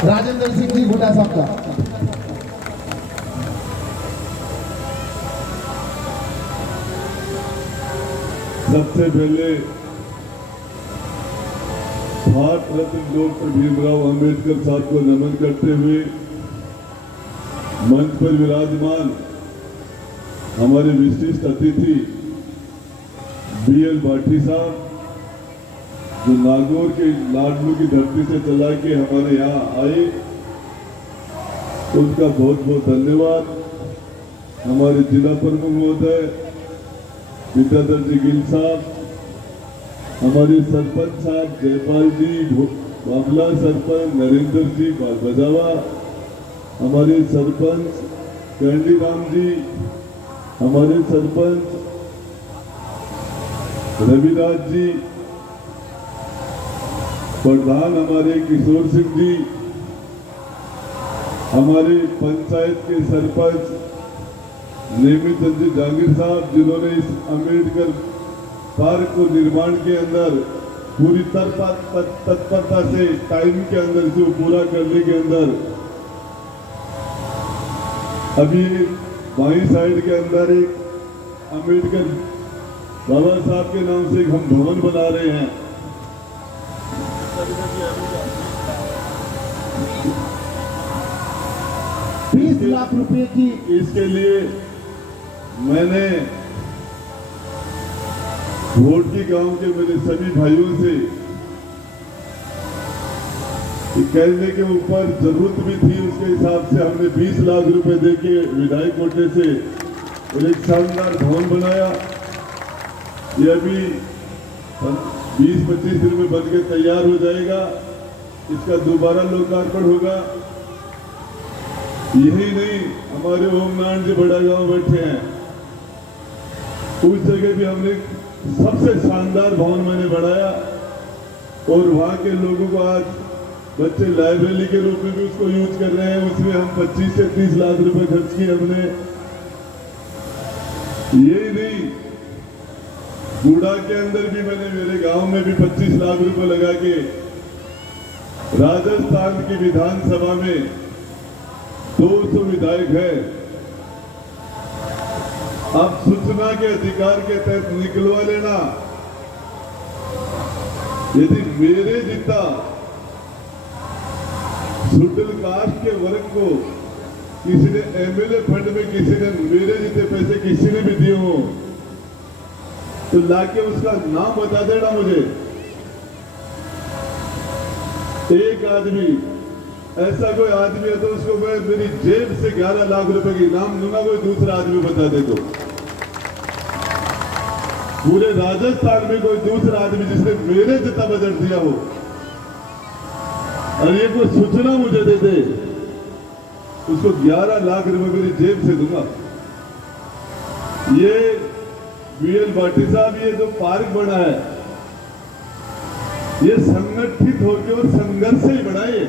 राजेंद्र सिंह जी बुड्ढा साहब का। सबसे पहले भारत रत्न डॉक्टर भीमराव अंबेडकर साहब को नमन करते हुए मंच पर विराजमान हमारे विशिष्ट अतिथि BL भाटी साहब, जो नागौर के लाडलू की धरती से चला के हमारे यहाँ आए, उनका बहुत बहुत धन्यवाद। हमारे जिला प्रमुख महोदय विद्याधर जी गिल साहब, हमारे सरपंच साहब जयपाल जी, बाबला सरपंच नरेंद्र जी बजावा, हमारे सरपंच कैंडी राम जी, हमारे सरपंच रविराज जी, प्रधान हमारे किशोर सिंह जी, हमारे पंचायत के सरपंच नेमित जी जहांगीर साहब, जिन्होंने इस अंबेडकर पार्क को निर्माण के अंदर पूरी तत्परता से टाइम के अंदर इसको पूरा करने के अंदर अभी बाई साइड के अंदर एक अंबेडकर बाबा साहब के नाम से एक हम भवन बना रहे हैं। 20 लाख रुपए की इसके लिए मैंने घोटकी गांव के मेरे सभी भाइयों से कहने के ऊपर जरूरत भी थी, उसके हिसाब से हमने 20 लाख रुपए देके विधायक कोटे से और एक शानदार भवन बनाया। यह भी 20-25 दिन में बनकर तैयार हो जाएगा। इसका दोबारा लोकार्पण होगा। यही नहीं, हमारे ओम नारायण जी बड़ा गांव बैठे हैं, उस जगह भी हमने सबसे शानदार भवन मैंने बनाया और वहां के लोगों को आज बच्चे लाइब्रेरी के रूप में भी उसको यूज कर रहे हैं। उसमें हम 25 से 30 लाख रुपए खर्च किए हमने। यही नहीं, बूढ़ा के अंदर भी मैंने मेरे गांव में भी 25 लाख रुपए लगा के राजस्थान की विधानसभा में 200 विधायक है। अब सूचना के अधिकार के तहत निकलवा लेना। यदि मेरे जितना शेड्यूल कास्ट के वर्ग को किसी ने MLA फंड में, किसी ने मेरे जितने पैसे किसी ने भी दिए हो, तो लाके उसका नाम बता देना मुझे। एक आदमी, ऐसा कोई आदमी है तो उसको मैं मेरी जेब से 11 लाख रुपए की इनाम दूंगा। कोई दूसरा आदमी बता दे तो पूरे राजस्थान में कोई दूसरा आदमी जिसने मेरे जितना बजट दिया हो और ये कोई सूचना मुझे दे दे, उसको 11 लाख रुपए मेरी जेब से दूंगा। ये BL भाटी साहब, ये जो पार्क बना है, ये संगठित होकर और संघर्ष से ही बनाए।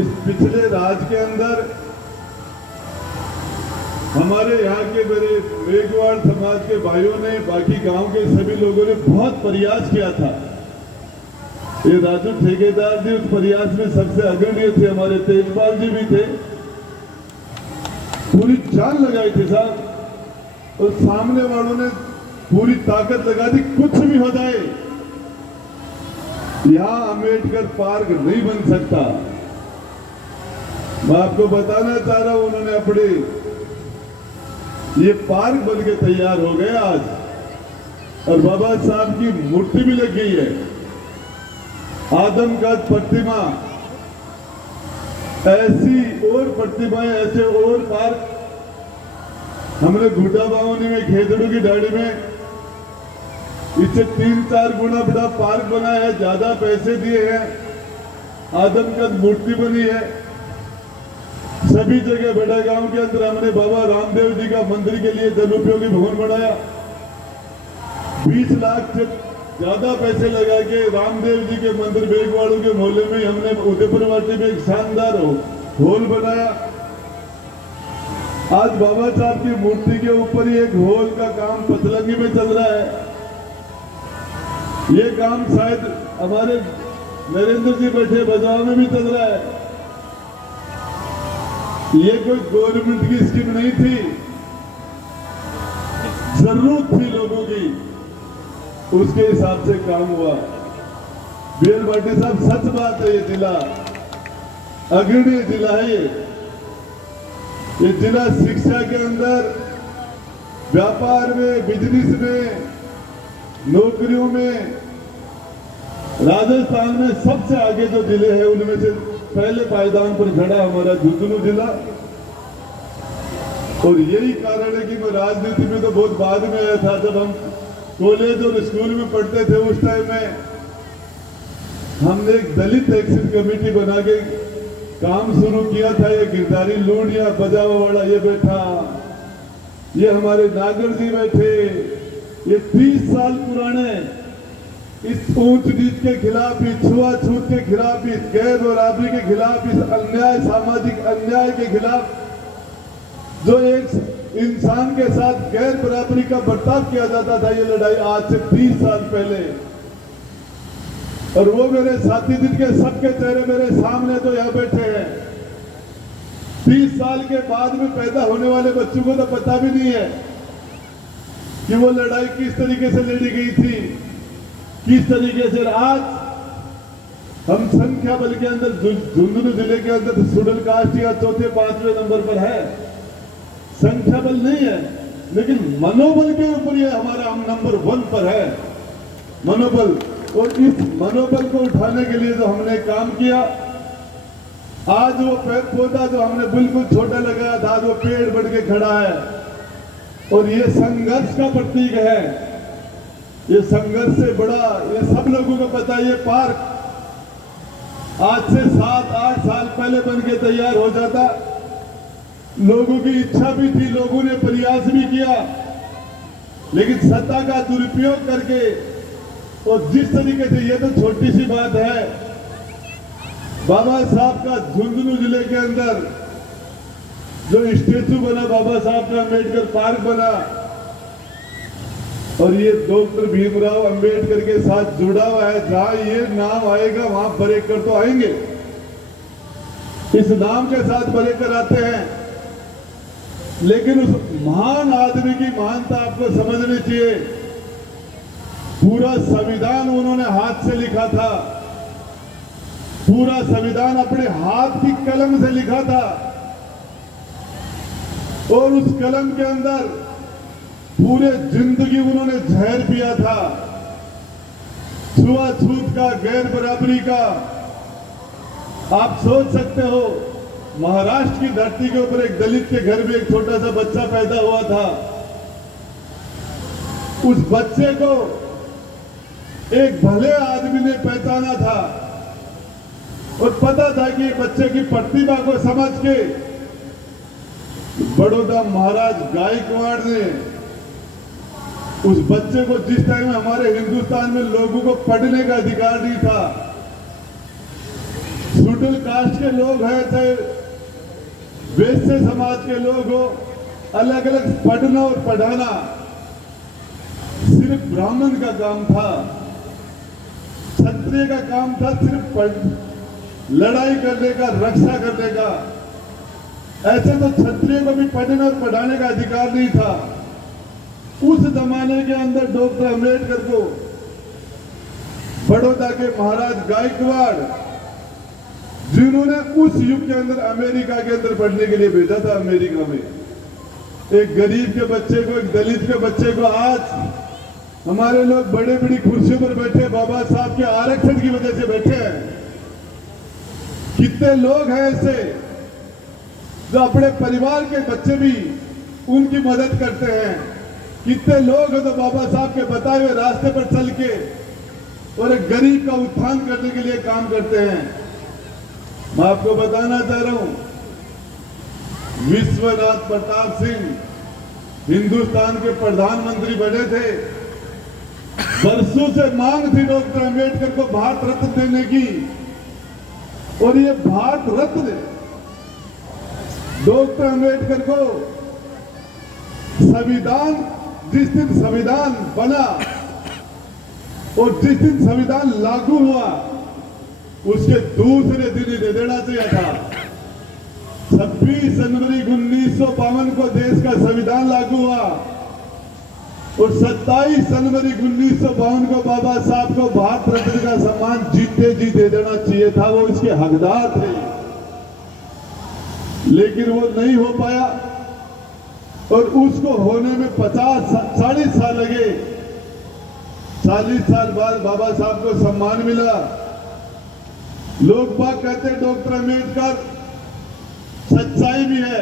इस पिछले राज के अंदर हमारे यहाँ के मेरे मेघवाड़ समाज के भाइयों ने, बाकी गांव के सभी लोगों ने बहुत प्रयास किया था। ये राजू ठेकेदार जी उस प्रयास में सबसे अग्रणी थे, हमारे तेजपाल जी भी थे, पूरी जान लगाई थी साहब। और सामने वालों ने पूरी ताकत लगा दी, कुछ भी हो जाए यहां अंबेडकर पार्क नहीं बन सकता। मैं आपको बताना चाह रहा हूं, उन्होंने अपने ये पार्क बन के तैयार हो गए आज, और बाबा साहब की मूर्ति भी लग गई है, आदमकद प्रतिमा। ऐसी और प्रतिमाएं, ऐसे और पार्क हमने घुटा बावनी में, खेदड़ू की डाड़ी में इससे 3-4 गुना बड़ा पार्क बना है, ज्यादा पैसे दिए हैं, आदमकद मूर्ति बनी है। सभी जगह बड़ा गांव के अंदर हमने बाबा रामदेव जी का मंदिर के लिए जन उपयोगी भवन बनाया। 20 लाख से ज्यादा पैसे लगा के रामदेव जी के मंदिर बेगवाड़ों के मोहल्ले में हमने उदयपुर वाटी में एक शानदार हॉल बनाया। आज बाबा साहब की मूर्ति के ऊपर ही एक हॉल का काम पचलंगी में चल रहा है। ये काम शायद हमारे नरेंद्र जी बैठे, बजाव में भी चल रहा है। ये कोई गवर्नमेंट की स्कीम नहीं थी, जरूरत थी लोगों की, उसके हिसाब से काम हुआ। बीएल भाटी साहब, सच बात है, ये जिला अग्रणी जिला है। ये जिला शिक्षा के अंदर, व्यापार में, बिजनेस में, नौकरियों में राजस्थान में सबसे आगे जो जिले हैं उनमें से पहले पायदान पर खड़ा हमारा झुंझुनू जिला। और यही कारण है कि मैं राजनीति में तो बहुत बाद में आया था। जब हम कॉलेज और स्कूल में पढ़ते थे उस टाइम में हमने एक दलित एक्शन कमेटी बना के काम शुरू किया था। ये गिरधारी लूणिया बजावा वाला ये बैठा, ये हमारे नागर जी बैठे, ये 30 साल पुराने इस ऊंच नीच के खिलाफ, इस छुआछूत के खिलाफ, इस गैर बराबरी के खिलाफ, इस अन्याय, सामाजिक अन्याय के खिलाफ जो एक इंसान के साथ गैर बराबरी का बर्ताव किया जाता था, ये लड़ाई आज से 30 साल पहले। और वो मेरे साथी जिनके सबके चेहरे मेरे सामने तो यहाँ बैठे हैं। 30 साल के बाद में पैदा होने वाले बच्चों को तो पता भी नहीं है कि वो लड़ाई किस तरीके से लड़ी गई थी, किस तरीके से। आज हम संख्या बल के अंदर झुंझुनू जिले के अंदर शेड्यूल कास्ट या चौथे 5वें नंबर पर है। संख्या बल नहीं है, लेकिन मनोबल के ऊपर ये हमारा हम नंबर 1 पर है, मनोबल। और इस मनोबल को उठाने के लिए जो हमने काम किया, आज वो पेड़ पौधा जो हमने बिल्कुल छोटा लगाया था, आज वो पेड़ बढ़ के खड़ा है। और ये संघर्ष का प्रतीक है। ये संघर्ष से बड़ा, ये सब लोगों को पता है, ये पार्क आज से 7-8 साल पहले बन के तैयार हो जाता। लोगों की इच्छा भी थी, लोगों ने प्रयास भी किया, लेकिन सत्ता का दुरुपयोग करके, और जिस तरीके से, ये तो छोटी सी बात है, बाबा साहब का झुंझुनू जिले के अंदर जो स्टेचू बना, बाबा साहब का अम्बेडकर पार्क बना, और ये डॉक्टर भीमराव अंबेडकर के साथ जुड़ा हुआ है। जहां ये नाम आएगा वहां बरेकर तो आएंगे, इस नाम के साथ बरेकर आते हैं। लेकिन उस महान आदमी की महानता आपको समझनी चाहिए। पूरा संविधान उन्होंने हाथ से लिखा था, पूरा संविधान अपने हाथ की कलम से लिखा था। और उस कलम के अंदर पूरे जिंदगी उन्होंने जहर पिया था, छुआछूत का, गैर बराबरी का। आप सोच सकते हो, महाराष्ट्र की धरती के ऊपर एक दलित के घर में एक छोटा सा बच्चा पैदा हुआ था। उस बच्चे को एक भले आदमी ने पहचाना था और पता था कि बच्चे की प्रतिभा को समझ के बड़ौदा महाराज गायकवाड़ ने उस बच्चे को, जिस टाइम हमारे हिंदुस्तान में लोगों को पढ़ने का अधिकार नहीं था, शेड्यूल कास्ट के लोग हैं चाहे वैश्य समाज के लोग हो, अलग अलग पढ़ना और पढ़ाना सिर्फ ब्राह्मण का काम था, क्षत्रिय का काम था सिर्फ लड़ाई करने का, रक्षा करने का। ऐसे तो क्षत्रिय को भी पढ़ने और पढ़ाने का अधिकार नहीं था। उस जमाने के अंदर डॉक्टर अम्बेडकर को बड़ौदा के महाराज गायकवाड़, जिन्होंने उस युग के अंदर अमेरिका के अंदर पढ़ने के लिए भेजा था, अमेरिका में एक गरीब के बच्चे को, एक दलित के बच्चे को, आज हमारे लोग बड़े बड़ी कुर्सियों पर बैठे बाबा साहब के आरक्षण की वजह से बैठे हैं। कितने लोग हैं ऐसे जो अपने परिवार के बच्चे भी उनकी मदद करते हैं। कितने लोग हैं जो बाबा साहब के बताए हुए रास्ते पर चल के और एक गरीब का उत्थान करने के लिए काम करते हैं। मैं आपको बताना चाह रहा हूं, विश्वनाथ प्रताप सिंह हिंदुस्तान के प्रधानमंत्री बने थे। वर्षों से मांग थी डॉक्टर अम्बेडकर को भारत रत्न देने की, और ये भारत रत्न डॉक्टर अम्बेडकर को संविधान, जिस दिन संविधान बना और जिस दिन संविधान लागू हुआ, उसके दूसरे दिन ही दे देना चाहिए था। 26 जनवरी 1952 को देश का संविधान लागू हुआ और 27 जनवरी 1952 को बाबा साहब को भारत रत्न का सम्मान जीते जी दे देना चाहिए था। वो इसके हकदार थे, लेकिन वो नहीं हो पाया और उसको होने में 40 साल लगे। 40 साल बाद बाबा साहब को सम्मान मिला। लोग बात कहते डॉक्टर अम्बेडकर, सच्चाई भी है।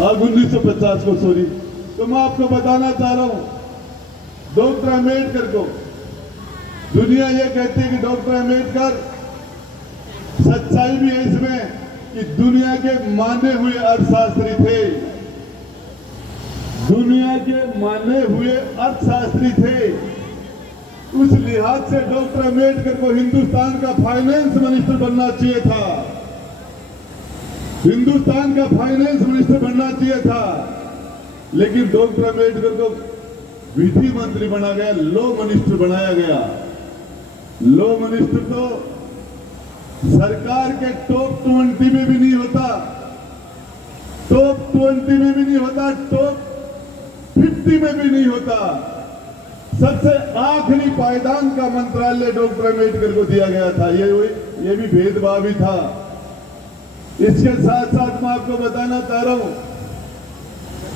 अब 1950 को सॉरी, तो मैं आपको बताना चाह रहा हूं डॉक्टर अम्बेडकर को। दुनिया ये कहती है कि डॉक्टर अम्बेडकर, सच्चाई भी है इसमें कि दुनिया के माने हुए अर्थशास्त्री थे। दुनिया के माने हुए अर्थशास्त्री थे। उस लिहाज से डॉक्टर अम्बेडकर को हिंदुस्तान का फाइनेंस मिनिस्टर बनना चाहिए था। हिंदुस्तान का फाइनेंस मिनिस्टर बनना चाहिए था, लेकिन डॉक्टर अम्बेडकर को विधि मंत्री बना गया, लॉ मिनिस्टर बनाया गया। लॉ मिनिस्टर तो सरकार के टॉप 20 में भी नहीं होता, टॉप 20 में भी नहीं होता, टॉप 50 में भी नहीं होता। सबसे आखिरी पायदान का मंत्रालय डॉक्टर अम्बेडकर को दिया गया था। ये भी भेदभाव ही था। इसके साथ साथ मैं आपको बताना चाह रहा हूं,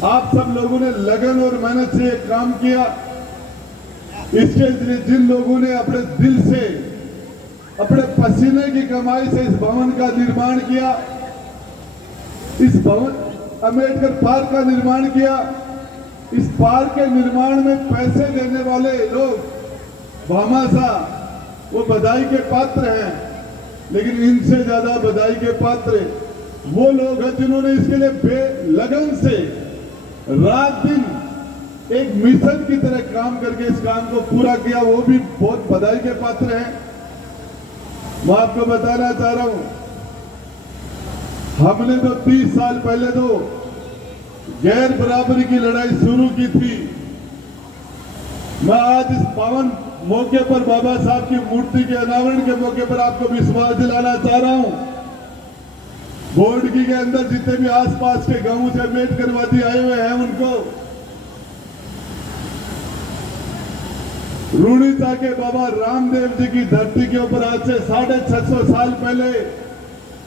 आप सब लोगों ने लगन और मेहनत से एक काम किया। इसके लिए जिन लोगों ने अपने दिल से, अपने पसीने की कमाई से इस भवन का निर्माण किया, इस भवन अम्बेडकर पार्क का निर्माण किया, इस पार्क के निर्माण में पैसे देने वाले लोग भामाशाह, वो बधाई के पात्र हैं। लेकिन इनसे ज्यादा बधाई के पात्र वो लोग हैं जिन्होंने इसके लिए बेलगन से रात दिन एक मिशन की तरह काम करके इस काम को पूरा किया। वो भी बहुत बधाई के पात्र हैं। मैं आपको बताना चाह रहा हूं, हमने तो 30 साल पहले तो गैर बराबरी की लड़ाई शुरू की थी। मैं आज इस पावन मौके पर बाबा साहब की मूर्ति के अनावरण के मौके पर आपको विश्वास दिलाना चाह रहा हूं। बोर्डकी के अंदर जितने भी आसपास के गांवों से अम्बेडकरवादी आए हुए हैं, उनको रूढ़ीता के बाबा रामदेव जी की धरती के ऊपर आज से 650 साल पहले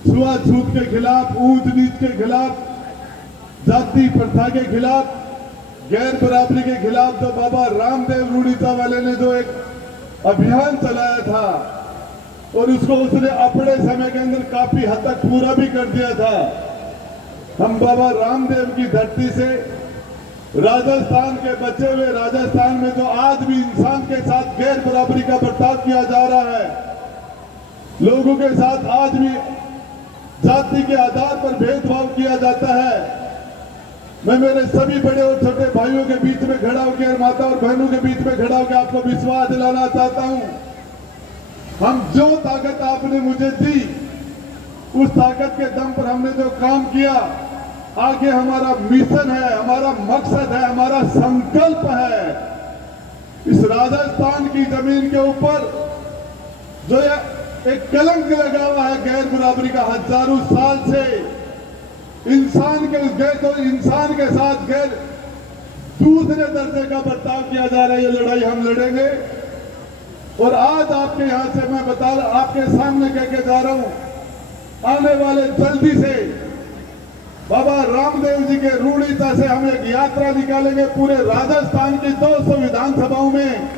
छुआछूत के खिलाफ, ऊंच नीच के खिलाफ, जाति प्रथा के खिलाफ, गैर बराबरी के खिलाफ जो बाबा रामदेव रूढ़ीता वाले ने जो एक अभियान चलाया था और उसको उसने अपने समय के अंदर काफी हद तक पूरा भी कर दिया था। हम बाबा रामदेव की धरती से राजस्थान के बचे हुए राजस्थान में जो आज भी इंसान के साथ गैर बराबरी का बर्ताव किया जा रहा है, लोगों के साथ आज भी जाति के आधार पर भेदभाव किया जाता है, मैं मेरे सभी बड़े और छोटे भाइयों के बीच में खड़ा होकर, माता और बहनों के बीच में खड़ा होकर आपको विश्वास दिलाना चाहता हूं। हम जो ताकत आपने मुझे दी, उस ताकत के दम पर हमने जो काम किया, आगे हमारा मिशन है, हमारा मकसद है, हमारा संकल्प है। इस राजस्थान की जमीन के ऊपर जो एक कलंक लगा हुआ है गैर बराबरी का, हजारों साल से इंसान के साथ गैर दूसरे दर्जे का बर्ताव किया जा रहा है। ये लड़ाई हम लड़ेंगे। और आज आपके यहां से मैं आपके सामने कह के जा रहा हूं, आने वाले जल्दी से बाबा रामदेव जी के रूढ़ीता से हम एक यात्रा निकालेंगे पूरे राजस्थान की 200 विधानसभाओं में।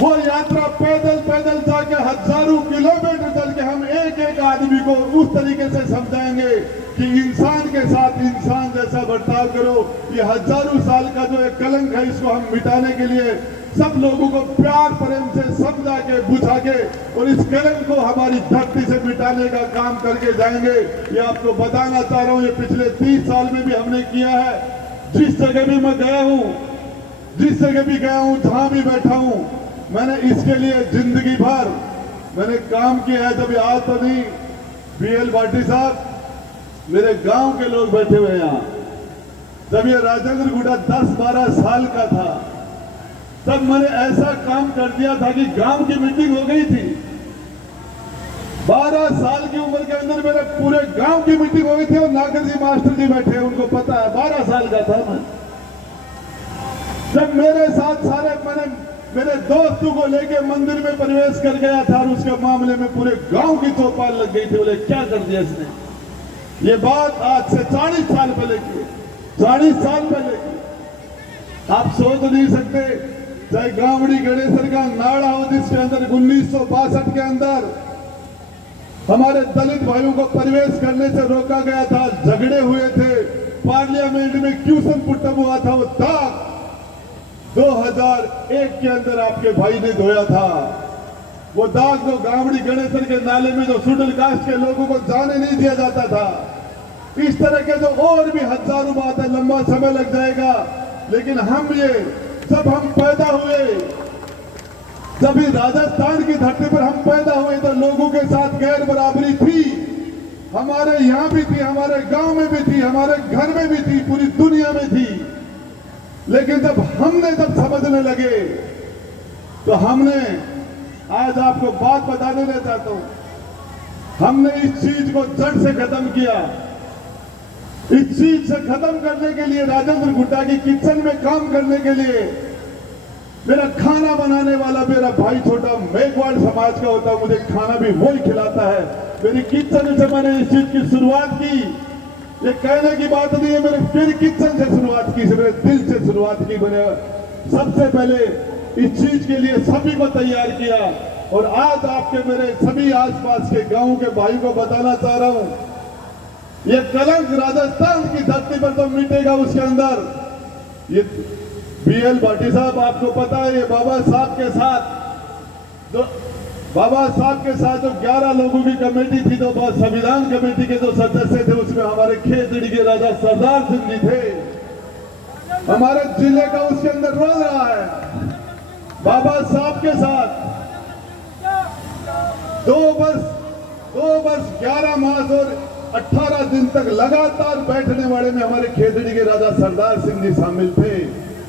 वो यात्रा पैदल पैदल जाके हजारों किलोमीटर चल के हम एक एक आदमी को उस तरीके से समझाएंगे कि इंसान के साथ इंसान जैसा बर्ताव करो। ये हजारों साल का जो एक कलंक है, इसको हम मिटाने के लिए सब लोगों को प्यार प्रेम से समझा के, बुझा के और इस कलंक को हमारी धरती से मिटाने का काम करके जाएंगे। ये आपको बताना चाह रहा हूं, ये पिछले 30 साल में भी हमने किया है। जिस जगह भी मैं गया हूं, जिस जगह भी गया हूं, जहां भी बैठा हूं, मैंने इसके लिए जिंदगी भर मैंने काम किया है। जब आज तो नहीं, BL भाटी साहब, मेरे गांव के लोग बैठे हुए हैं यहाँ। जब ये राजेंद्र गुड्डा 10-12 साल का था, तब मैंने ऐसा काम कर दिया था कि गांव की मीटिंग हो गई थी। 12 साल की उम्र के अंदर मेरे पूरे गांव की मीटिंग हो गई थी और नागर जी मास्टर जी बैठे हैं, उनको पता है। 12 साल का था मैं, जब मेरे साथ सारे मैंने मेरे दोस्तों को लेके मंदिर में प्रवेश कर गया था और उसके मामले में पूरे गांव की चौपाल लग गई थी। बोले क्या कर दिया इसने। ये बात आज से 40 साल पहले की, 40 साल पहले की। आप सोच नहीं सकते, चाहे गांवड़ी गणेशर का नाड़ा हो जिसके अंदर 1962 के अंदर हमारे दलित भाइयों को प्रवेश करने से रोका गया था, झगड़े हुए थे, पार्लियामेंट में क्वेश्चन पुटअप हुआ था। वो दाग 2001 के अंदर आपके भाई ने धोया था। वो दाग जो गांवड़ी गणेशर के नाले में जो शेड्यूल कास्ट के लोगों को जाने नहीं दिया जाता था। इस तरह के जो और भी हजारों बातें, लंबा समय लग जाएगा। लेकिन हम ये जब हम पैदा हुए, जब ही राजस्थान की धरती पर हम पैदा हुए तो लोगों के साथ गैर बराबरी थी। हमारे यहाँ भी थी, हमारे गांव में भी थी, हमारे घर में भी थी, पूरी दुनिया में थी। लेकिन जब जब समझने लगे तो हमने, आज आपको बात बता देना चाहता हूं, हमने इस चीज को जड़ से खत्म किया। इस चीज से खत्म करने के लिए, राजेंद्र गुड्डा की किचन में काम करने के लिए, मेरा खाना बनाने वाला मेरा भाई छोटा मेघवाड़ समाज का होता है, मुझे खाना भी वही खिलाता है। मेरी किचन से मैंने इस चीज की शुरुआत की। ये कहने की बात नहीं है, मेरे फिर किचन से शुरुआत की, मेरे दिल से शुरुआत की। मैंने सबसे पहले इस चीज के लिए सभी को तैयार किया। और आज आपके मेरे सभी आसपास के गांव के भाई को बताना चाह रहा हूं, ये कलंक राजस्थान की धरती पर तो मिटेगा उसके अंदर। ये BL भाटी साहब, आपको पता है, ये बाबा साहब के साथ जो 11 लोगों की कमेटी थी, तो संविधान कमेटी के जो सदस्य थे, उसमें हमारे खेतड़ी के राजा सरदार सिंह जी थे। हमारे जिले का उसके अंदर रोल रहा है। बाबा साहब के साथ 2 वर्ष 11 मास और 18 दिन तक लगातार बैठने वाले में हमारे खेतड़ी के राजा सरदार सिंह जी शामिल थे।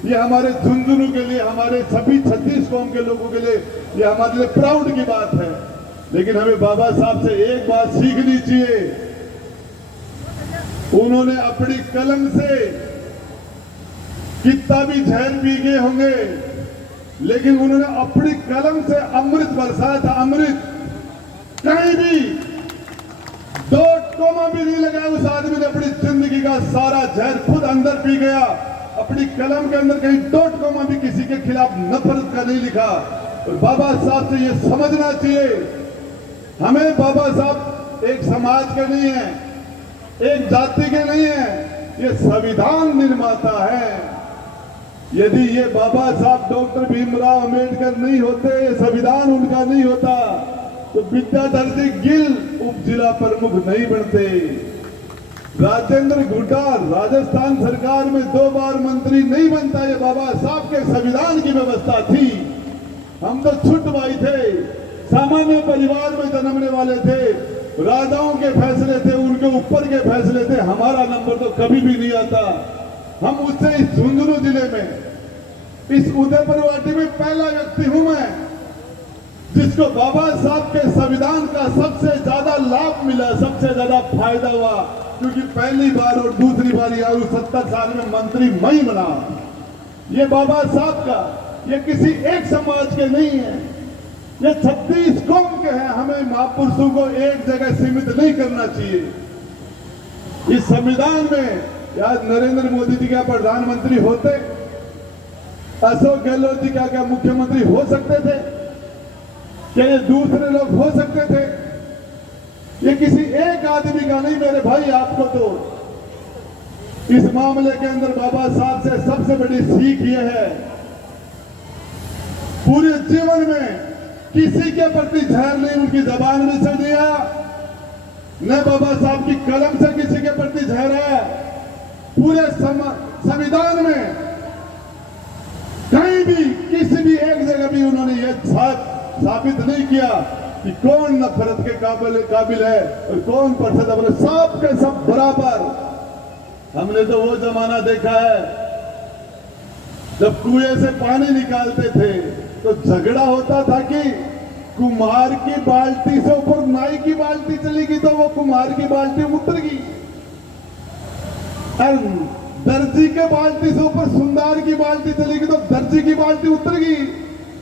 ये हमारे झुंझुनू के लिए, हमारे सभी 36 कौम के लोगों के लिए, ये हमारे लिए प्राउड की बात है। लेकिन हमें बाबा साहब से एक बात सीखनी चाहिए। उन्होंने अपनी कलम से कितना भी जहर पी गए होंगे, लेकिन उन्होंने अपनी कलम से अमृत बरसाया था। अमृत कहीं भी डॉट कोमा भी नहीं लगाया उस आदमी ने। अपनी जिंदगी का सारा जहर खुद अंदर पी गया। अपनी कलम के अंदर कहीं डॉट कोमा भी किसी के खिलाफ नफरत का नहीं लिखा। और बाबा साहब से ये समझना चाहिए, हमें बाबा साहब एक समाज के नहीं है, एक जाति के नहीं है, ये संविधान निर्माता है। यदि ये बाबा साहब डॉक्टर भीमराव अंबेडकर नहीं होते, ये संविधान उनका नहीं होता, तो विद्याधर जी गिल उप जिला प्रमुख नहीं बनते। राजेंद्र गुड्डा राजस्थान सरकार में 2 बार मंत्री नहीं बनता। ये बाबा साहब के संविधान की व्यवस्था थी। हम तो छुट भाई थे, सामान्य परिवार में जन्मने वाले थे, राजाओं के फैसले थे, उनके ऊपर के फैसले थे। हमारा नंबर तो कभी भी नहीं आता। हम उससे इस झुंझुनू जिले में, इस उदयपुर वाटी में पहला व्यक्ति हूं मैं जिसको बाबा साहब के संविधान का सबसे ज्यादा लाभ मिला, सबसे ज्यादा फायदा हुआ। क्योंकि पहली बार और दूसरी बार यार 70 साल में मंत्री मैं ही बना। ये बाबा साहब का, ये किसी एक समाज के नहीं है, ये 36 कौम के हैं। हमें महापुरुषों को एक जगह सीमित नहीं करना चाहिए। इस संविधान में यार नरेंद्र मोदी जी क्या प्रधानमंत्री होते, अशोक गहलोत जी क्या मुख्यमंत्री हो सकते थे, क्या ये दूसरे लोग हो सकते थे? ये किसी एक आदमी का नहीं मेरे भाई। आपको तो इस मामले के अंदर बाबा साहब से सबसे बड़ी सीख ये है, पूरे जीवन में किसी के प्रति जहर नहीं उनकी जबान में से दिया, न बाबा साहब की कलम से किसी के प्रति जहर है। पूरे संविधान में कहीं भी किसी भी एक जगह भी उन्होंने ये साबित नहीं किया कि कौन नफरत के काबिल है और कौन पसंद है। सब के सब बराबर। हमने तो वो जमाना देखा है जब कुएं से पानी निकालते थे तो झगड़ा होता था कि कुम्हार की बाल्टी से ऊपर नाई की बाल्टी चलेगी तो वो कुम्हार की बाल्टी उतरेगी, और दर्जी के बाल्टी से ऊपर सुंदर की बाल्टी चलेगी तो दर्जी की बाल्टी उतरेगी,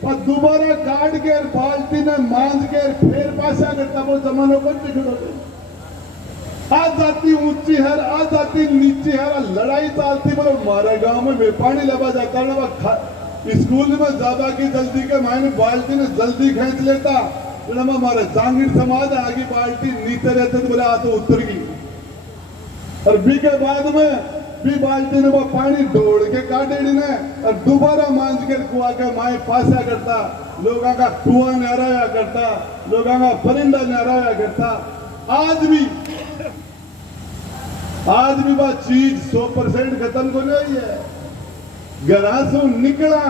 और दोबारा काट के बाल्टी ने मांझ के फिर पासा करता वो जमानों पर निकलोगे। आज जाती ऊंची है, आज जाती नीची है, लड़ाई चलती बोलो हमारे गांव में पानी लबा जाता है, स्कूल में जाबा की जल्दी के मायने बाल्टी ने जल्दी खींच लेता, हमारे जांगीर समाज आगे बाल्टी नीचे रहते तो बोले आ तो उतर गई, और बी के बाद में भी बाल्टी ने वो पानी दौड़ के काटेड़ी ने और दोबारा मांझ के कुआ के माए पासा करता, लोगों का कुआ नहराया करता, लोगों का परिंदा नहराया करता। आज भी बात चीज 100% खत्म को नहीं है। घरासू निकला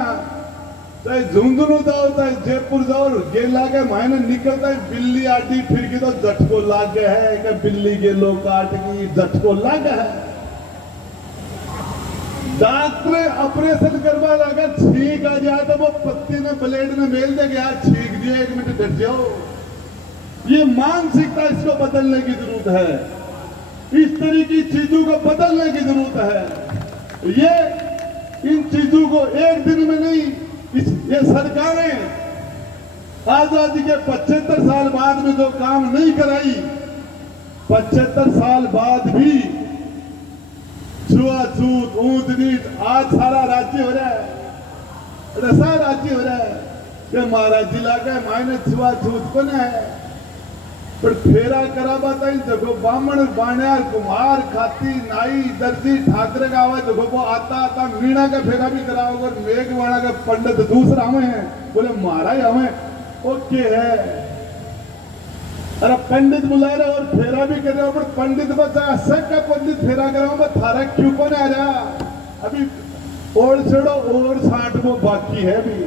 चाहे झुंझुनू जाओ चाहे जयपुर जाओ, गेला के मायने निकलता है बिल्ली आटी फिर तो झटको लाग गया है कि बिल्ली गेलो काट की झटको लाग गया है। डॉक्टर ऑपरेशन करवा लगा, छींक आ जाए तो वो पत्ती ने ब्लेड ने मेल दे गया, छींक दिए 1 मिनट डट जाओ। ये मानसिकता, इसको बदलने की जरूरत है, इस तरह की चीजों को बदलने की जरूरत है। ये इन चीजों को एक दिन में नहीं, ये सरकारें आजादी के 75 साल बाद में जो काम नहीं कराई, 75 साल बाद भी छुआछूत ऊंच नीच आज सारा राज्य हो रहा है, ऐसा राज्य हो रहा है कि हमारा जिला का मायने छुआछूत को है, पर फेरा करा बताई जगो बामण बाण्यार कुम्हार खाती नाई दर्जी ठाकरे का आवाज जगो वो आता मीणा का फेरा भी कराओ, और मेघवाणा का पंडित दूसरा हमें है, बोले महाराज हमें ओके है, अरे पंडित बुला रहे और फेरा भी कर रहे हो, पर पंडित बचा सबका पंडित फेरा कराओ, मैं थारा क्यों को नहीं आ रहा, अभी और छोड़ो और 60 वो बाकी है, अभी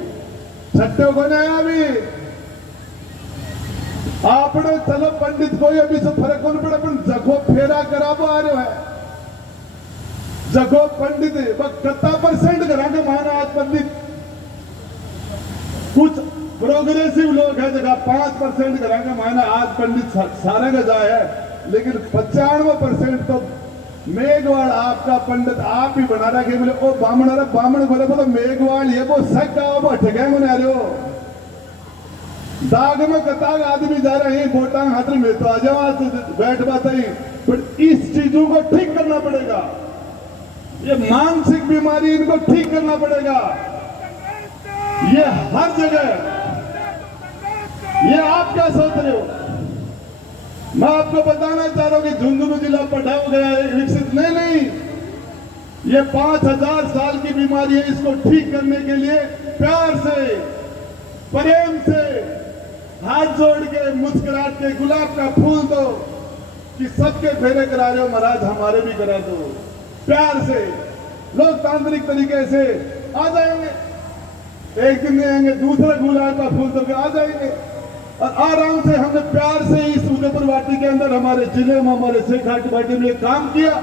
छठे को नहीं आया, अभी आपने चलो पंडित कोई अभी से फर्क नहीं पड़ा, पर जगो फेरा कराबो आ रहे है, जगो पंडित कितना % करांगे माना आज पंडित, कुछ प्रोग्रेसिव लोग है जगह 5% करांगे माना आज पंडित सारे का जाए है, लेकिन 95% तो मेघवाड़ आपका पंडित आप ही बना रखे, बोले ओ बामण बोले तो मेघवाड़ ये वो सक वो ठगे मना रहे हो, दाग में कताग आदमी जा रहे हैं बोटा हाथ में तो आ जाओ बैठ बात ही, पर इस चीजों को ठीक करना पड़ेगा, ये मानसिक बीमारी इनको ठीक करना पड़ेगा, ये हर जगह, ये आप क्या सोच रहे हो, मैं आपको बताना चाह रहा हूं कि झुंझुनू जिला पढ़ा गया है विकसित नहीं, ये 5000 साल की बीमारी है, इसको ठीक करने के लिए प्यार से प्रेम से हाथ जोड़ के मुस्कुराहट के गुलाब का फूल दो कि सबके फेरे करा रहे हो महाराज हमारे भी करा दो, प्यार से लोकतांत्रिक तरीके से आ जाएंगे, एक दिन नहीं आएंगे, दूसरा गुलाब का फूल दो आ जाएंगे, और आराम से हमने प्यार से इस उदयपुर वाटी के अंदर हमारे जिले में हमारे शेखाटी वाटी में काम किया,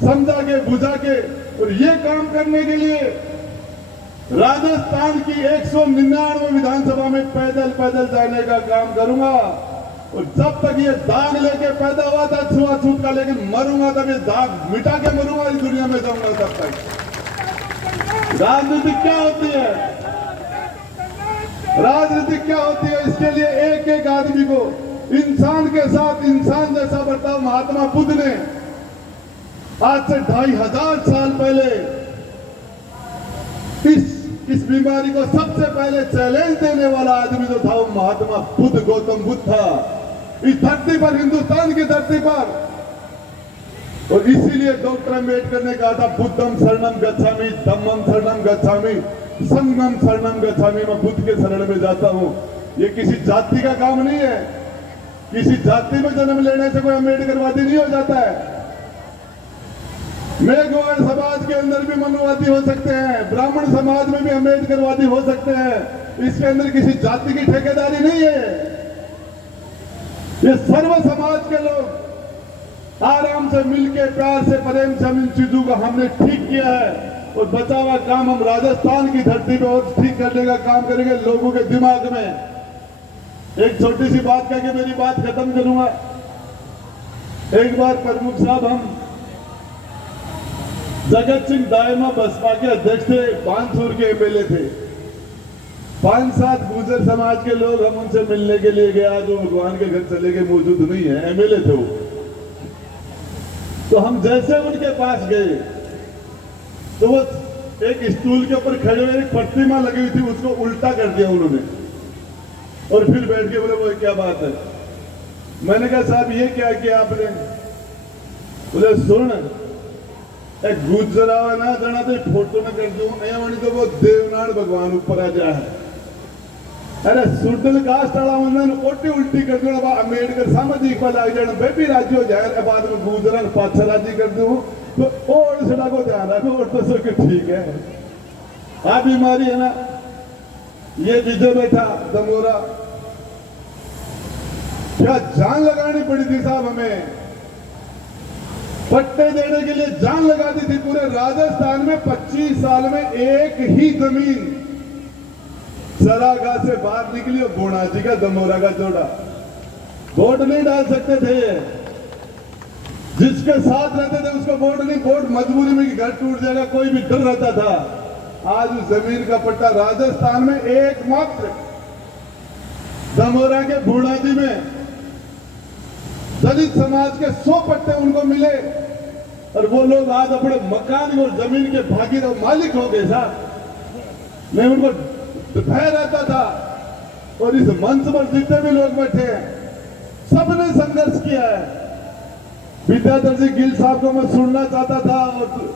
समझा के बुझा के, और ये काम करने के लिए राजस्थान की 199 विधानसभा में पैदल जाने का काम करूंगा, और जब तक ये दाग लेके पैदा हुआ था छुआछूत का, लेकिन मरूंगा तब ये दाग मिटा के मरूंगा, इस दुनिया में जाऊंगा तब तक। राजनीति क्या होती है, राजनीति क्या होती है, इसके लिए एक एक आदमी को इंसान के साथ इंसान जैसा बर्ताव महात्मा बुद्ध ने आज से 2500 साल पहले इस बीमारी को सबसे पहले चैलेंज देने वाला आदमी जो था वो महात्मा बुद्ध गौतम बुद्ध था, इस धरती पर, हिंदुस्तान की धरती पर। और इसीलिए डॉक्टर अम्बेडकर ने कहा था बुद्धम शरणम गच्छामि, धम्मम शरणम गच्छामि, संघम शरणम गच्छामि, मैं बुद्ध के शरण में जाता हूं। ये किसी जाति का काम नहीं है, किसी जाति में जन्म लेने से कोई अम्बेडकरवादी नहीं हो जाता है। मेघवाड़ समाज के अंदर भी मनुवादी हो सकते हैं, ब्राह्मण समाज में भी अम्बेडकरवादी हो सकते हैं, इसके अंदर किसी जाति की ठेकेदारी नहीं है। ये सर्व समाज के लोग आराम से मिलके प्यार से प्रेम से इन चीजों को हमने ठीक किया है। और बचा हुआ काम हम राजस्थान की धरती पे और ठीक करने का काम करेंगे, लोगों के दिमाग में। एक छोटी सी बात कह के मेरी बात खत्म करूंगा। एक बार प्रमुख साहब, हम जगत सिंह दायमा बसपा के अध्यक्ष थे, बानसूर के एमएलए थे। 5-7 गुर्जर समाज के लोग, हम उनसे मिलने के लिए गया, जो भगवान के घर चले गए, मौजूद नहीं है, एमएलए थे वो। तो हम जैसे उनके पास गए तो वो एक स्टूल के ऊपर खड़े हुए, एक प्रतिमा लगी हुई थी, उसको उल्टा कर दिया उन्होंने और फिर बैठ के बोले, वो क्या बात है? मैंने कहा साहब ये क्या किया आपने? बोले सुन, एक गुजरावा ना जना तो फोटो न कर दूं, ऐवणी तो वो देवनाथ भगवान ऊपर आ जा है। अरे सुडल कास्ट वाला उन्हें ओटी उल्टी कर दूं, अब अम्बेडकर सामाजिक पर लग जाना, बेबी राज्य हो जाए, बाद में गुजरा पाछा राज्य कर दूं, तो और सड़ा को ध्यान रखो, और तो सब ठीक है। आ बीमारी है ना, ये विजय बैठा दमोरा, क्या जान लगानी पड़ी थी साहब हमें, पट्टे देने के लिए जान लगा दी थी। पूरे राजस्थान में 25 साल में एक ही जमीन सरागाह से बाहर निकली और गोणाजी का दमोरा का जोड़ा, वोट नहीं डाल सकते थे। जिसके साथ रहते थे उसको वोट नहीं, वोट मजबूरी में कि घर टूट जाएगा, कोई भी डर रहता था। आज उस जमीन का पट्टा राजस्थान में एकमात्र दमोरा के बूढ़ाजी में दलित समाज के 100 पट्टे उनको मिले और वो लोग आज अपने मकान और जमीन के भागीदार मालिक हो गए साहब। मैं उनको भय रहता था और इस मंच पर जितने भी लोग बैठे हैं सबने संघर्ष किया है। विद्याधर जी गिल साहब को मैं सुनना चाहता था और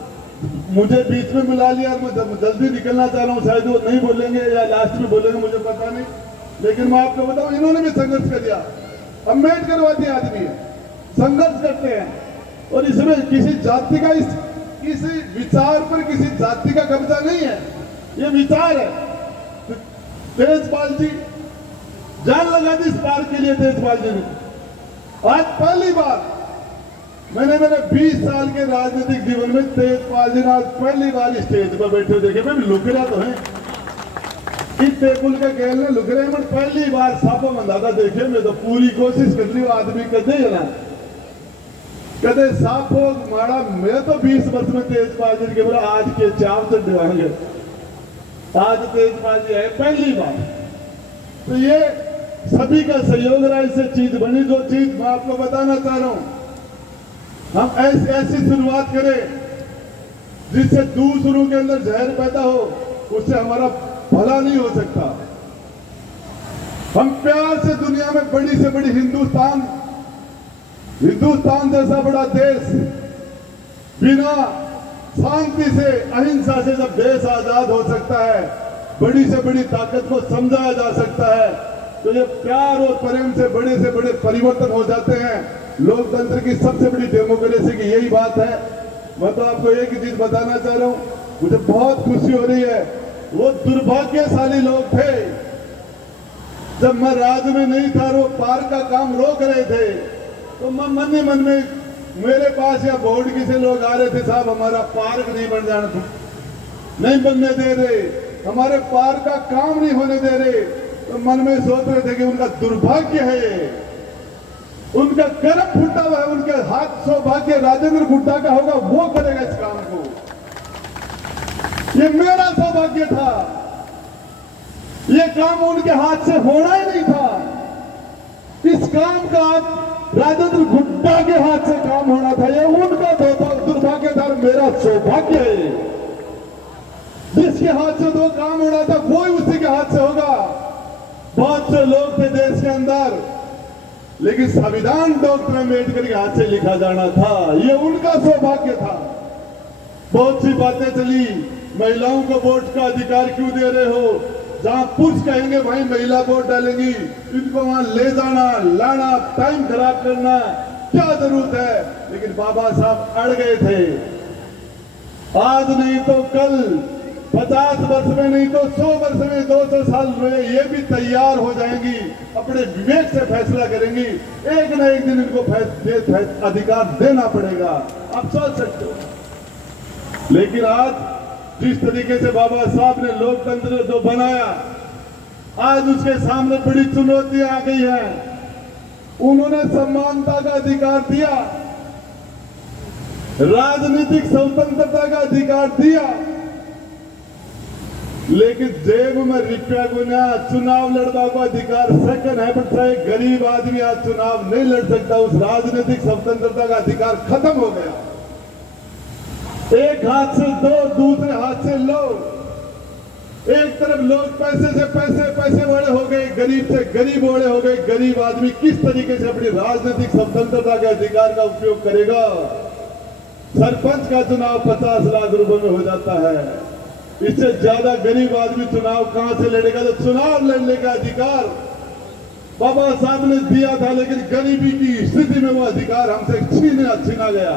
मुझे बीच में मिला लिया और मैं जल्दी निकलना चाह रहा हूँ, शायद वो नहीं बोलेंगे या लास्ट में बोलेंगे, मुझे पता नहीं, लेकिन मैं आपको बताऊं इन्होंने भी संघर्ष कर दिया। अम्बेडकरवादी आदमी है, संघर्ष करते हैं और इसमें किसी जाति का, किसी विचार पर किसी जाति का कब्जा नहीं है, ये विचार है। तेजपाल जी जान लगा दी इस पार्क के लिए, तेजपाल जी ने। आज पहली बार मैंने मेरे 20 साल के राजनीतिक जीवन में तेजपाल जी ने आज पहली बार स्टेज पर बैठे देखे। मैं लुक रहा तो है कि टेबल के खेल में लुक रहे, मैं पहली बार साफा मंदाता देखे। मैं तो पूरी कोशिश कर ली, आदमी कदे ना कदे साफो माड़ा। मैं तो 20 वर्ष में तेजपाल जी के बोला आज के चाव से दिवाएंगे, आज तेजपाल जी है पहली बार। तो ये सभी का सहयोग रहा, इससे चीज बनी। जो चीज मैं आपको बताना चाह रहा हूं, हम ऐसी शुरुआत करें जिससे दूसरों के अंदर जहर पैदा हो, उससे हमारा भला नहीं हो सकता। हम प्यार से दुनिया में बड़ी से बड़ी हिंदुस्तान जैसा बड़ा देश, बिना शांति से, अहिंसा से जब देश आजाद हो सकता है, बड़ी से बड़ी ताकत को समझाया जा सकता है, तो ये प्यार और प्रेम से बड़े परिवर्तन हो जाते हैं। लोकतंत्र की सबसे बड़ी डेमोक्रेसी की यही बात है। मैं तो आपको एक ही चीज बताना चाह रहा हूं, मुझे बहुत खुशी हो रही है। वो दुर्भाग्यशाली लोग थे जब मैं राज्य में नहीं था, वो पार्क का काम रोक रहे थे, तो मैं मन ही मन में मेरे पास या बोर्ड की से लोग आ रहे थे, साहब हमारा पार्क नहीं बन जाना, नहीं बनने दे रहे, हमारे पार्क का काम नहीं होने दे रहे। तो मन में सोच रहे थे कि उनका दुर्भाग्य है, उनका कर्म फूटा हुआ है, उनके हाथ सौभाग्य राजेंद्र गुड्डा का होगा, वो करेगा इस काम को। ये मेरा सौभाग्य था, ये काम उनके हाथ से होना ही नहीं था। इस काम का राजेंद्र गुड्डा के हाथ से काम होना था, ये उनका दुर्भाग्य था, मेरा सौभाग्य है। जिसके हाथ से दो काम होना था वो ही उसी के हाथ से होगा। बहुत से लोग थे देश के अंदर, लेकिन संविधान डॉक्टर अम्बेडकर के हाथ से लिखा जाना था, ये उनका सौभाग्य था। बहुत सी बातें चली, महिलाओं को वोट का अधिकार क्यों दे रहे हो, जहां पुरुष कहेंगे वहीं महिला वोट डालेंगी, इनको वहां ले जाना लाना, टाइम खराब करना क्या जरूरत है। लेकिन बाबा साहब अड़ गए थे। आज नहीं तो कल, 50 वर्ष में नहीं तो 100 वर्ष में, 200 साल में ये भी तैयार हो जाएंगी, अपने विवेक से फैसला करेंगी। एक न एक दिन इनको अधिकार देना पड़ेगा, आप सोच सकते हो। लेकिन आज जिस तरीके से बाबा साहब ने लोकतंत्र जो बनाया, आज उसके सामने बड़ी चुनौतियां आ गई हैं। उन्होंने समानता का अधिकार दिया, राजनीतिक स्वतंत्रता का अधिकार दिया, लेकिन जेब में रुपया गुना चुनाव लड़वा को अधिकार सेकंड है, बट चाहे गरीब आदमी आज चुनाव नहीं लड़ सकता। उस राजनीतिक स्वतंत्रता का अधिकार खत्म हो गया। एक हाथ से दो, दूसरे हाथ से लो। एक तरफ लोग पैसे से पैसे वाले हो गए, गरीब से गरीब वाले हो गए। गरीब आदमी किस तरीके से अपनी राजनीतिक स्वतंत्रता के अधिकार का उपयोग करेगा? सरपंच का चुनाव 50 लाख रुपए में हो जाता है। इससे ज्यादा गरीब आदमी चुनाव कहां से लड़ेगा? तो चुनाव लड़ने का अधिकार बाबा साहब ने दिया था, लेकिन गरीबी की स्थिति में वो अधिकार हमसे छीना गया।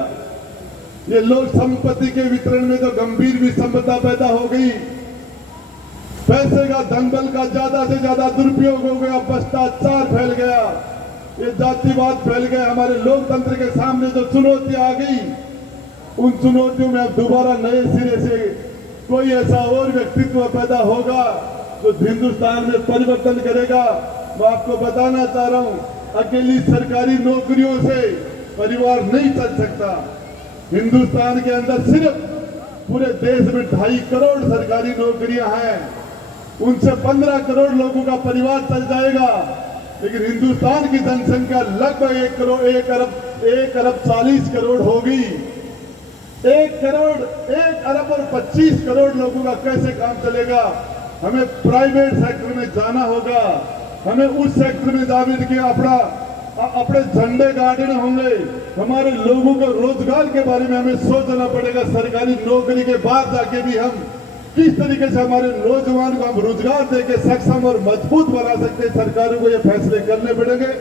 ये लोक संपत्ति के वितरण में तो गंभीर विषमता पैदा हो गई। पैसे का, धनबल का ज्यादा से ज्यादा दुरुपयोग हो गया, भ्रष्टाचार फैल गया, ये जातिवाद फैल गया। हमारे लोकतंत्र के सामने जो चुनौतियां आ गई, उन चुनौतियों में अब दोबारा नए सिरे से कोई ऐसा और व्यक्तित्व पैदा होगा जो हिंदुस्तान में परिवर्तन करेगा। मैं आपको बताना चाह रहा हूं, अकेली सरकारी नौकरियों से परिवार नहीं चल सकता। हिंदुस्तान के अंदर सिर्फ पूरे देश में 2.5 करोड़ सरकारी नौकरियां हैं, उनसे 15 करोड़ लोगों का परिवार चल जाएगा। लेकिन हिंदुस्तान की जनसंख्या लगभग 1 अरब 40 करोड़ होगी। 1 अरब और 25 करोड़ लोगों का कैसे काम चलेगा? हमें प्राइवेट सेक्टर में जाना होगा, हमें उस सेक्टर में जाने के अपने झंडे गाड़ने होंगे। हमारे लोगों को रोजगार के बारे में हमें सोचना पड़ेगा। सरकारी नौकरी के बाद जाके भी हम किस तरीके से हमारे नौजवान को हम रोजगार देके सक्षम और मजबूत बना सकते हैं, सरकारों को ये फैसले करने पड़ेंगे।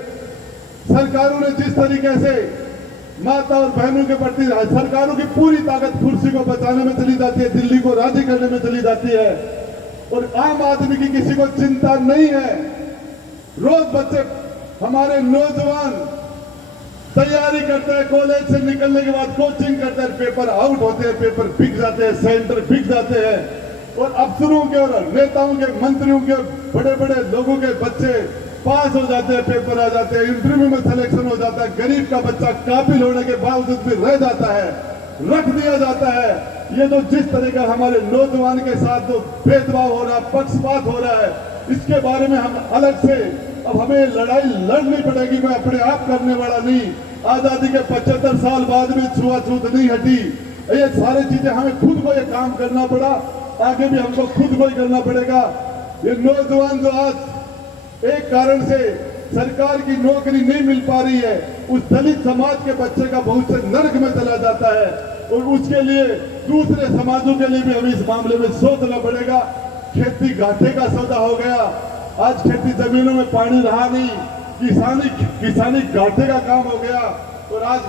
सरकारों ने जिस तरीके से माता और बहनों के प्रति, सरकारों की पूरी ताकत कुर्सी को बचाने में चली जाती है, दिल्ली को राजी करने में चली जाती है, और आम आदमी की किसी को चिंता नहीं है। रोज बच्चे, हमारे नौजवान तैयारी करते हैं, कॉलेज से निकलने के बाद कोचिंग करते हैं, पेपर आउट होते हैं, पेपर बिक जाते हैं, सेंटर बिक जाते हैं, और अफसरों के और नेताओं के, मंत्रियों के, बड़े बड़े लोगों के बच्चे पास हो जाते हैं, पेपर आ जाते हैं, इंटरव्यू में सिलेक्शन हो जाता है। गरीब का बच्चा काबिल होने के बावजूद भी रह जाता है, रख दिया जाता है। ये तो जिस तरह का हमारे नौजवान के साथ जो भेदभाव हो रहा है, पक्षपात हो रहा है, इसके बारे में हम अलग से अब हमें लड़ाई लड़नी पड़ेगी। मैं अपने आप करने वाला नहीं। आजादी के 75 साल बाद भी छुआछूत नहीं हटी। ये सारी चीजें हमें खुद को ये काम करना पड़ा, आगे भी हमको खुद को ही करना पड़ेगा। ये नौजवान जो आज एक कारण से सरकार की नौकरी नहीं मिल पा रही है, उस दलित समाज के बच्चे का भविष्य नरक में चला जाता है, और उसके लिए दूसरे समाजों के लिए भी हमें इस मामले में सोचना पड़ेगा। खेती घाटे का सौदा हो गया, आज खेती जमीनों में पानी रहा नहीं, किसानी घाटे का काम हो गया, और आज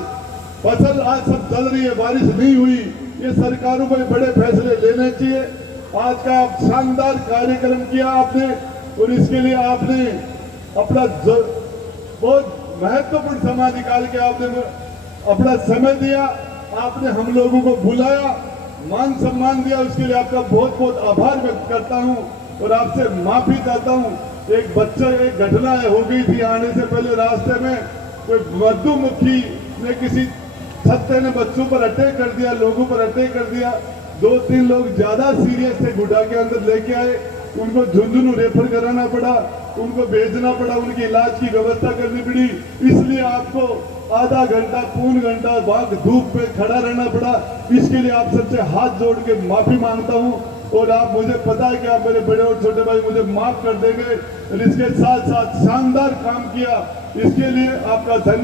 फसल आज सब जल रही है, बारिश नहीं हुई। ये सरकारों को बड़े फैसले लेने चाहिए। आज का आप शानदार कार्यक्रम किया आपने, और इसके लिए आपने अपना बहुत महत्वपूर्ण समय निकाल के आपने अपना समय दिया, आपने हम लोगों को बुलाया, मान सम्मान दिया, उसके लिए आपका बहुत बहुत आभार व्यक्त करता हूं, और आपसे माफी चाहता हूं। एक घटना हो गई थी आने से पहले, रास्ते में कोई मधुमक्खी ने, किसी छत्ते ने बच्चों पर अटैक कर दिया, लोगों पर अटैक कर दिया। 2-3 लोग ज्यादा सीरियस थे, गुड्डा के अंदर लेके आए, उनको झुंझुनू रेफर कराना पड़ा, उनको भेजना पड़ा, उनकी इलाज की व्यवस्था करनी पड़ी। इसलिए आपको आधा घंटा, पौन घंटा वहां धूप पे खड़ा रहना पड़ा। इसके लिए आप सबसे हाथ जोड़ के माफी मांगता हूं, और आप, मुझे पता है कि आप मेरे बड़े और छोटे भाई मुझे माफ कर देंगे। और इसके साथ साथ शानदार काम किया, इसके लिए आपका धन्यवाद।